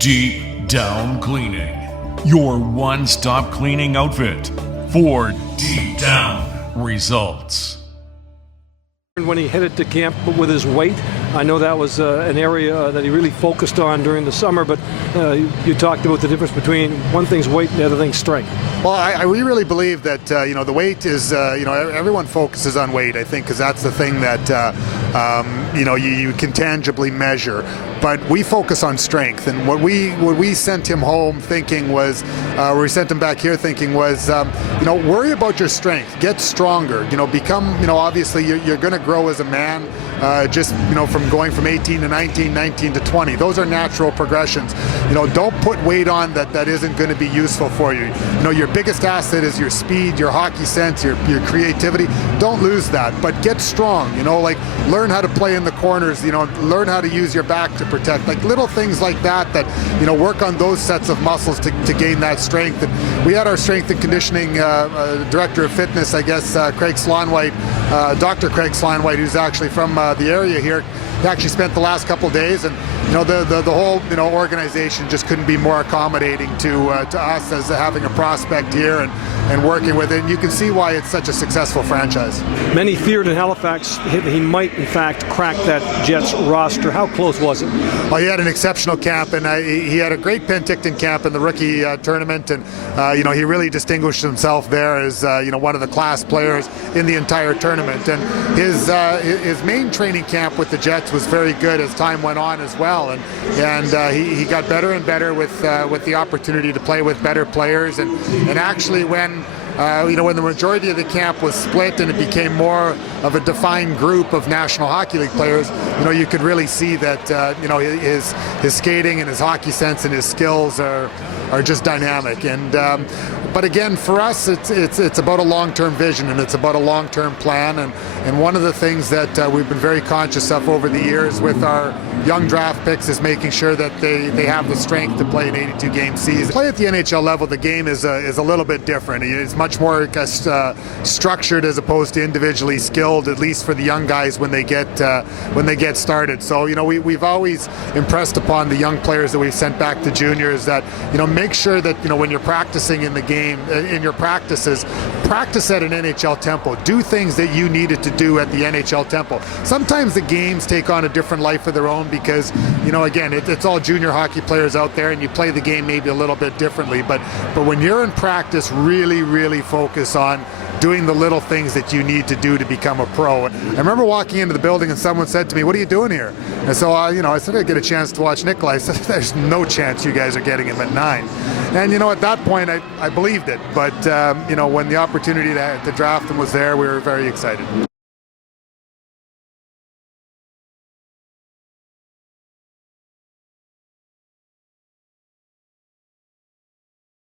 Deep Down Cleaning, your one-stop cleaning outfit for deep down results. When he headed to camp with his weight, I know that was an area that he really focused on during the summer, but you talked about the difference between one thing's weight and the other thing's strength. Well, we really believe that, the weight is, everyone focuses on weight, I think, because that's the thing that, you can tangibly measure. But we focus on strength, and what we sent him home thinking was, or we sent him back here thinking was, worry about your strength, get stronger, become, obviously you're going to grow as a man, from going from 18 to 19, 19 to 20. Those are natural progressions. Don't put weight on that isn't going to be useful for you. Your biggest asset is your speed, your hockey sense, your creativity. Don't lose that, but get strong. Learn how to play in the corners. Learn how to use your back to protect. Little things like that. Work on those sets of muscles to gain that strength. And we had our strength and conditioning director of fitness, I guess, Craig Slonwhite, Dr. Craig Slonwhite, who's actually from the area here. He actually spent the last couple of days, and the whole organization just couldn't be more accommodating to us as having a prospect here and working with it. And you can see why it's such a successful franchise. Many feared in Halifax he might in fact crack that Jets roster. How close was it? Well, he had an exceptional camp, and he had a great Penticton camp in the rookie tournament, and he really distinguished himself there as one of the class players in the entire tournament. And his main training camp with the Jets was very good as time went on as well, and he got better and better with the opportunity to play with better players, and actually when the majority of the camp was split and it became more of a defined group of National Hockey League players, you could really see that his skating and his hockey sense and his skills are just dynamic. And but again, for us, it's about a long-term vision, and it's about a long-term plan. And one of the things that we've been very conscious of over the years with our young draft picks is making sure that they have the strength to play an 82-game season. Play at the NHL level, the game is a little bit different. It's much more structured as opposed to individually skilled, at least for the young guys when they get started. So we've always impressed upon the young players that we've sent back to juniors that make sure that when you're practicing in the game, in your practices, practice at an NHL tempo. Do things that you needed to do at the NHL tempo. Sometimes the games take on a different life of their own because again, it's all junior hockey players out there, and you play the game maybe a little bit differently. But when you're in practice, really focus on doing the little things that you need to do to become a pro. I remember walking into the building and someone said to me, "What are you doing here?" And so I said I'd get a chance to watch Nicolaj. I said, "There's no chance you guys are getting him at 9." And at that point I believed it. But when the opportunity to draft him was there, we were very excited.